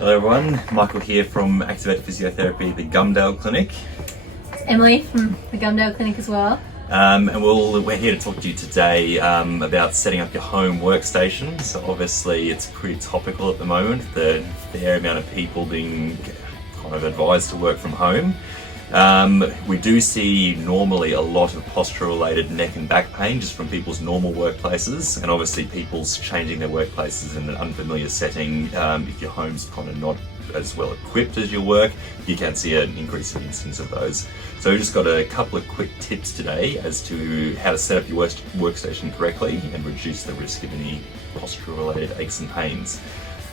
Hello everyone, Michael here from Activated Physiotherapy, the Gumdale Clinic. It's Emily from the Gumdale Clinic as well. And we're here to talk to you today about setting up your home workstation. So obviously it's pretty topical at the moment, the fair amount of people being kind of advised to work from home. We do see normally a lot of postural related neck and back pain just from people's normal workplaces, and obviously people's changing their workplaces in an unfamiliar setting. If your home's kind of not as well equipped as your work, you can see an increase in incidence of those. So we've just got a couple of quick tips today as to how to set up your workstation correctly and reduce the risk of any postural related aches and pains.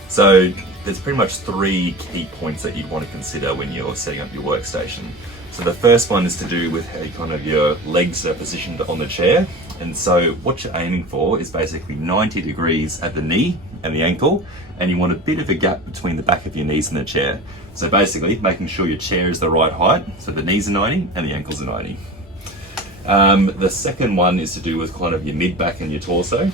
So there's pretty much three key points that you'd want to consider when you're setting up your workstation. So the first one is to do with how your legs are positioned on the chair. And so what you're aiming for is basically 90 degrees at the knee and the ankle, and you want a bit of a gap between the back of your knees and the chair. So basically making sure your chair is the right height, so the knees are 90 and the ankles are 90. The second one is to do with kind of your mid-back and your torso.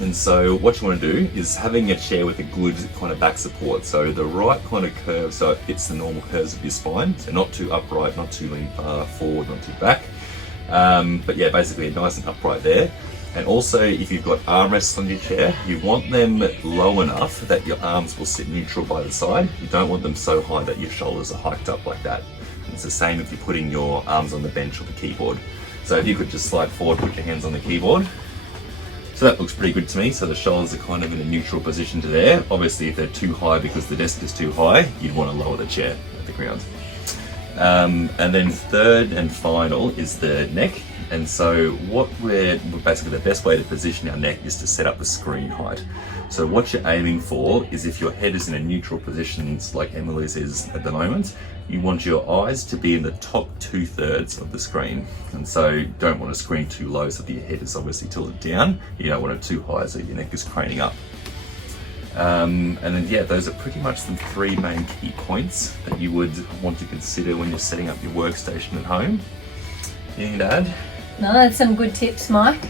And so what you want to do is having a chair with a good kind of back support, so the right kind of curve so it fits the normal curves of your spine, so not too upright, not too lean far forward, not too back, but yeah, basically nice and upright there. And also if you've got armrests on your chair, you want them low enough that your arms will sit neutral by the side. You don't want them so high that your shoulders are hiked up like that. And it's the same if you're putting your arms on the bench or the keyboard. So if you could just slide forward, put your hands on the keyboard. So that looks pretty good to me, so the shoulders are kind of in a neutral position to there. Obviously if they're too high because the desk is too high, you'd want to lower the chair at the ground. And then third and final is the neck. And so basically the best way to position our neck is to set up the screen height. So what you're aiming for is if your head is in a neutral position like Emily's is at the moment, you want your eyes to be in the top 2/3 of the screen. And so you don't want to screen too low so that your head is obviously tilted down. You don't want it too high so your neck is craning up. And then yeah, those are pretty much the three main key points that you would want to consider when you're setting up your workstation at home. Anything to add? No, that's some good tips, Mike.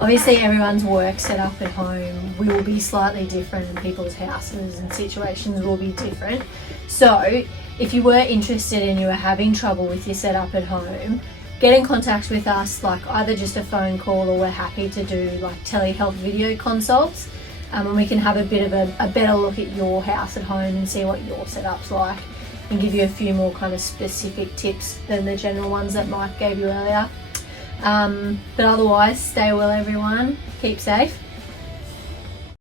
Obviously everyone's work set up at home will be slightly different, and people's houses and situations will be different. So if you were interested and you were having trouble with your setup at home, get in contact with us, like either just a phone call, or we're happy to do like telehealth video consults, and we can have a bit of a better look at your house at home and see what your setup's like, and give you a few more kind of specific tips than the general ones that Mike gave you earlier. But otherwise, stay well everyone, keep safe.